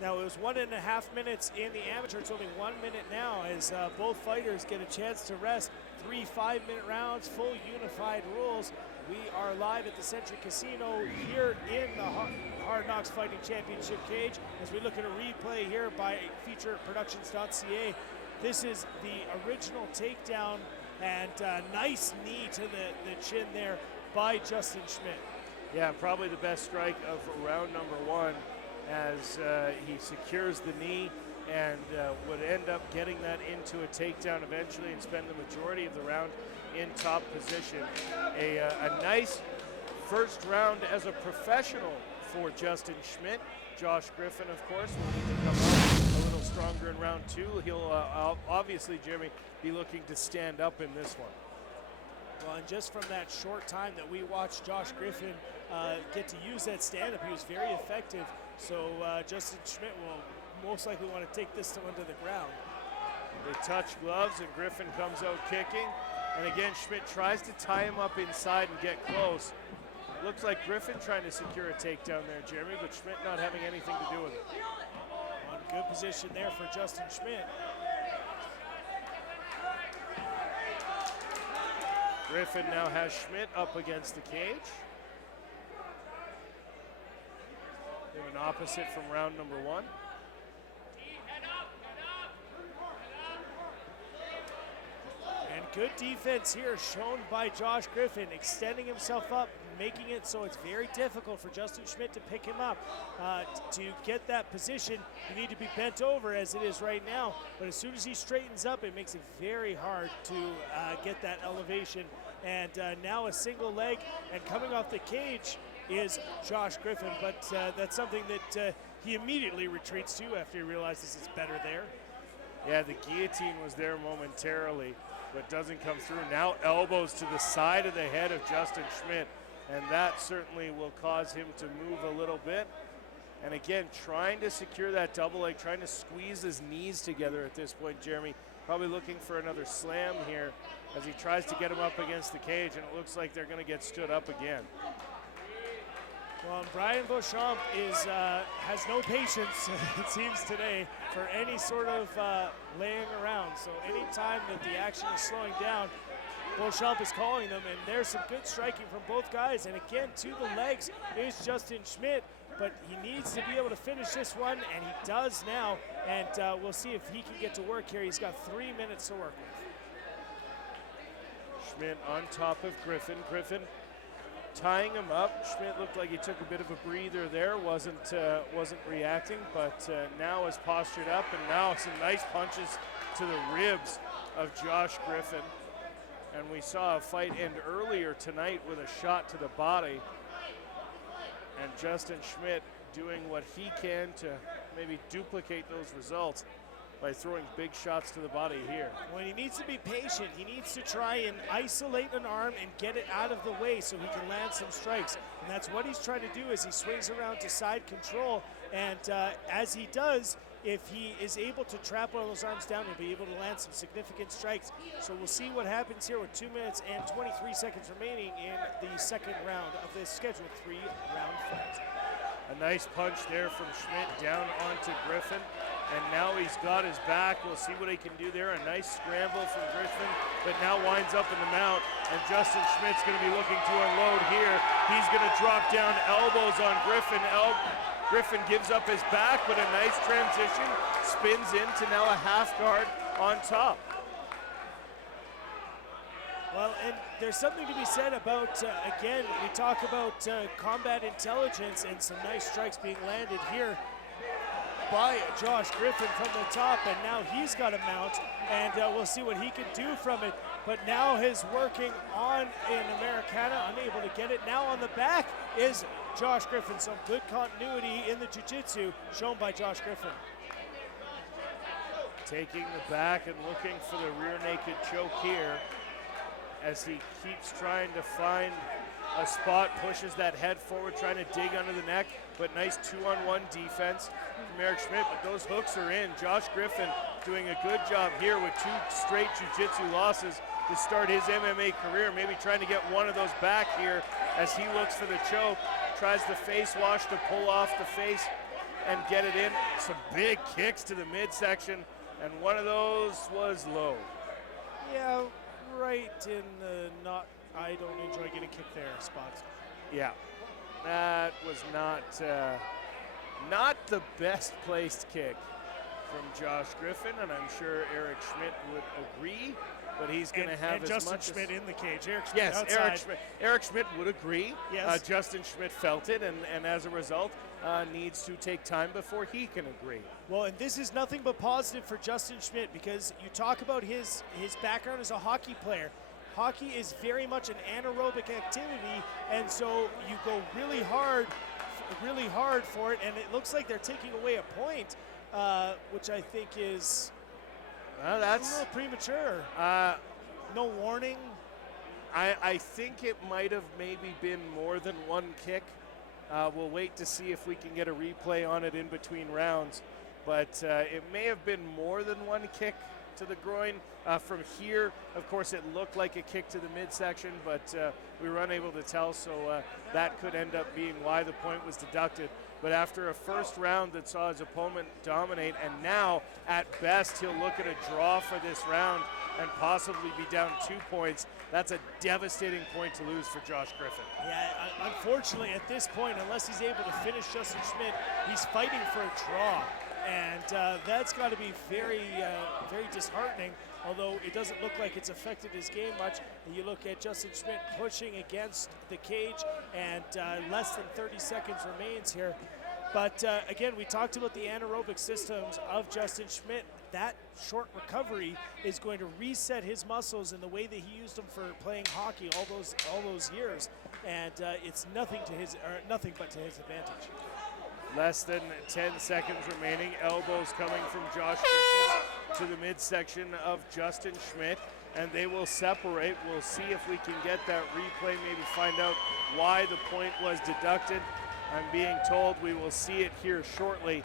Now, it was 1.5 minutes in the amateur. It's only 1 minute now as both fighters get a chance to rest. 3 5-minute rounds, full unified rules. We are live at the Century Casino here in the Hard Knocks Fighting Championship cage as we look at a replay here by featureproductions.ca. This is the original takedown and nice knee to the chin there by Justin Schmidt. Yeah, probably the best strike of round number one, as he secures the knee and would end up getting that into a takedown eventually and spend the majority of the round in top position. A nice first round as a professional for Justin Schmidt. Josh Griffin, of course, will need to come up a little stronger in round two. He'll obviously, Jeremy, be looking to stand up in this one. Well, and just from that short time that we watched Josh Griffin get to use that stand-up, he was very effective. So Justin Schmidt will most likely want to take this one to the ground. They touch gloves and Griffin comes out kicking. And again, Schmidt tries to tie him up inside and get close. Looks like Griffin trying to secure a takedown there, Jeremy, but Schmidt not having anything to do with it. On good position there for Justin Schmidt. Griffin now has Schmidt up against the cage. We have an opposite from round number one. And good defense here shown by Josh Griffin, extending himself up, making it so it's very difficult for Justin Schmidt to pick him up. To get that position, you need to be bent over as it is right now. But as soon as he straightens up, it makes it very hard to get that elevation. And now a single leg, and coming off the cage is Josh Griffin. But that's something that he immediately retreats to after he realizes it's better there. Yeah, the guillotine was there momentarily, but doesn't come through. Now elbows to the side of the head of Justin Schmidt, and that certainly will cause him to move a little bit. And again, trying to secure that double leg, trying to squeeze his knees together at this point, Jeremy. Probably looking for another slam here as he tries to get him up against the cage, and it looks like they're going to get stood up again. Well, Brian Beauchamp has no patience, it seems today, for any sort of laying around. So anytime that the action is slowing down, Beauchamp is calling them, and there's some good striking from both guys. And again, to the legs is Justin Schmidt, but he needs to be able to finish this one, and he does now. And we'll see if he can get to work here. He's got 3 minutes to work with. Schmidt on top of Griffin. Griffin tying him up. Schmidt looked like he took a bit of a breather there, wasn't reacting, but now is postured up, and now some nice punches to the ribs of Josh Griffin. And we saw a fight end earlier tonight with a shot to the body, and Justin Schmidt doing what he can to maybe duplicate those results by throwing big shots to the body here. Well, he needs to be patient. He needs to try and isolate an arm and get it out of the way so he can land some strikes. And that's what he's trying to do as he swings around to side control. And as he does, if he is able to trap one of those arms down, he'll be able to land some significant strikes. So we'll see what happens here with 2 minutes and 23 seconds remaining in the second round of this scheduled 3-round fight. A nice punch there from Schmidt down onto Griffin, and now he's got his back. We'll see what he can do there. A nice scramble from Griffin, but now winds up in the mount, and Justin Schmidt's going to be looking to unload here. He's going to drop down elbows on Griffin. Griffin gives up his back, but a nice transition, spins into now a half guard on top. Well, and there's something to be said about, again, we talk about combat intelligence and some nice strikes being landed here by Josh Griffin from the top, and now he's got a mount, and we'll see what he can do from it. But now his working on an Americana, unable to get it. Now on the back is Josh Griffin. Some good continuity in the jiu-jitsu shown by Josh Griffin. Taking the back and looking for the rear naked choke here, as he keeps trying to find a spot, pushes that head forward, trying to dig under the neck, but nice 2-on-1 defense from Eric Schmidt, but those hooks are in. Josh Griffin doing a good job here with 2 straight jiu-jitsu losses to start his MMA career, maybe trying to get one of those back here as he looks for the choke, tries the face wash to pull off the face and get it in. Some big kicks to the midsection, and one of those was low. Yeah, right in the not, I don't enjoy getting kicked there spots. Yeah, that was not the best placed kick from Josh Griffin, and I'm sure Eric Schmidt would agree. But he's going to have and as Justin much Schmidt in the cage. Eric Schmidt yes, outside. Eric Schmidt would agree. Yes. Justin Schmidt felt it, and as a result, needs to take time before he can agree. Well, and this is nothing but positive for Justin Schmidt, because you talk about his background as a hockey player. Hockey is very much an anaerobic activity, and so you go really hard for it, and it looks like they're taking away a point, which I think is That's a little premature. No warning. I think it might have maybe been more than one kick. We'll wait to see if we can get a replay on it in between rounds. But it may have been more than one kick to the groin. From here, of course, it looked like a kick to the midsection, but we were unable to tell, so that could end up being why the point was deducted. But after a first round that saw his opponent dominate, and now, at best, he'll look at a draw for this round and possibly be down 2 points. That's a devastating point to lose for Josh Griffin. Yeah, unfortunately, at this point, unless he's able to finish Justin Schmidt, he's fighting for a draw. And that's got to be very, very disheartening, although it doesn't look like it's affected his game much. You look at Justin Schmidt pushing against the cage, and less than 30 seconds remains here. But again, we talked about the anaerobic systems of Justin Schmidt. That short recovery is going to reset his muscles in the way that he used them for playing hockey all those years, and it's nothing but to his advantage. Less than 10 seconds remaining. Elbows coming from Josh Griffin to the midsection of Justin Schmidt, and they will separate. We'll see if we can get that replay, maybe find out why the point was deducted. I'm being told we will see it here shortly.